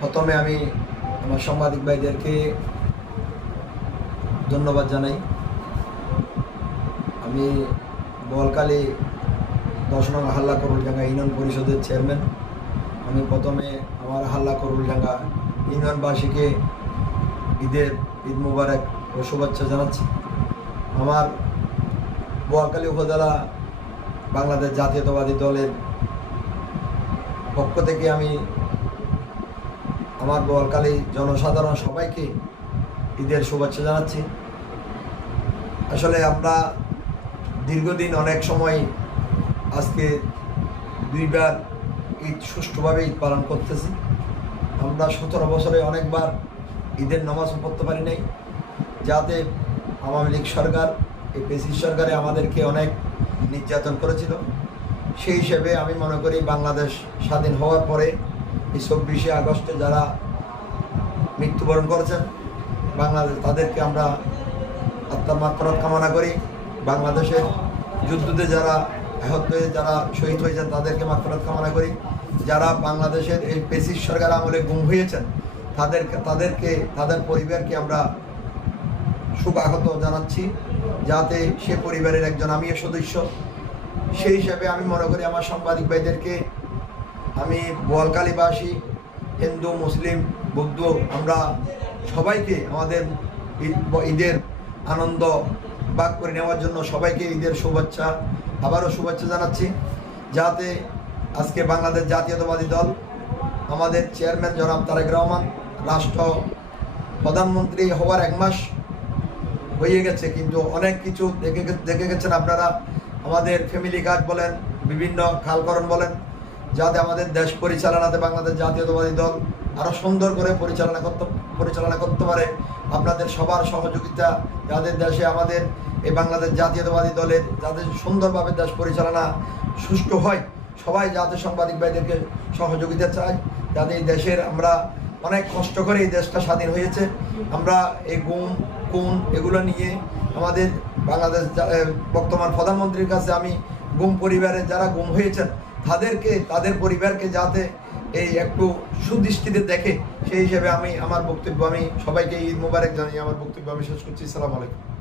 প্রথমে আমি আমার সাংবাদিক ভাইদেরকে ধন্যবাদ জানাই। আমি বোয়ালখালী 10 নং হাল্লা করুলডাঙ্গা ইউনিয়ন পরিষদের চেয়ারম্যান। আমি প্রথমে আমার হাল্লা করুলডাঙ্গা ইউনিয়নবাসীকে ঈদ মুবারক ও শুভেচ্ছা জানাচ্ছি। আমার বোয়ালখালী উপজেলা বাংলাদেশ জাতীয়তাবাদী দলের পক্ষ থেকে আমি আমার বোয়ালখালী জনসাধারণ সবাইকে ঈদের শুভেচ্ছা জানাচ্ছি। আসলে আমরা দীর্ঘদিন অনেক সময় আজকে 2বার ঈদ সুষ্ঠুভাবে ঈদ পালন করতেছি। আমরা 17 বছরে অনেকবার ঈদের নামাজও পড়তে পারি নাই, যাতে আওয়ামী লীগ সরকার, এই ফ্যাসিস্ট সরকারে আমাদেরকে অনেক নির্যাতন করেছিল। সেই হিসেবে আমি মনে করি বাংলাদেশ স্বাধীন হওয়ার পরে এই 24শে আগস্টে যারা মৃত্যুবরণ করেছেন বাংলাদেশ, তাদেরকে আমরা আত্মার মাগফিরাত কামনা করি। বাংলাদেশের যুদ্ধতে যারা আহত হয়ে যারা শহীদ হয়েছেন তাদেরকে মাগফিরাত কামনা করি। যারা বাংলাদেশের এই ফ্যাসিস্ট সরকার আমলে গুম হয়েছেন তাদের পরিবারকে আমরা শুভাগত জানাচ্ছি, যাতে সে পরিবারের একজন আমিও সদস্য। সেই হিসাবে আমি মনে করি আমার সাংবাদিক ভাইদেরকে, আমি বোয়ালখালীবাসী, হিন্দু, মুসলিম, বৌদ্ধ, আমরা সবাইকে আমাদের ঈদের আনন্দ ভাগ করে নেওয়ার জন্য সবাইকে ঈদের শুভেচ্ছা, আবারও শুভেচ্ছা জানাচ্ছি। যাতে আজকে বাংলাদেশ জাতীয়তাবাদী দল, আমাদের চেয়ারম্যান জনাব তারেক রহমান রাষ্ট্র প্রধানমন্ত্রী হওয়ার 1 মাস হয়ে গেছে, কিন্তু অনেক কিছু দেখে গেছেন আপনারা। আমাদের ফ্যামিলি কাজ বলেন, বিভিন্ন খালকরণ বলেন, যাতে আমাদের দেশ পরিচালনাতে বাংলাদেশ জাতীয়তাবাদী দল আরও সুন্দর করে পরিচালনা করতে পারে। আপনাদের সবার সহযোগিতা যাদের দেশে আমাদের এই বাংলাদেশ জাতীয়তাবাদী দলের যাতে সুন্দরভাবে দেশ পরিচালনা সুষ্ঠু হয়, সবাই যাতে সাংবাদিক ভাইদেরকে সহযোগিতা চায়, যাতে এই দেশের আমরা অনেক কষ্ট করে এই দেশটা স্বাধীন হয়েছে। আমরা এই খুন এগুলো নিয়ে আমাদের বাংলাদেশ বর্তমান প্রধানমন্ত্রীর কাছে আমি পরিবারে যারা গুম হয়েছেন তাদের পরিবারকে যাতে এই একটু সুদৃষ্টিতে দেখে, সেই হিসেবে আমি আমার বক্তব্য, আমি সবাইকে ঈদ মুবারক জানিয়ে আমার বক্তব্য আমি শেষ করছি। আসসালামু আলাইকুম।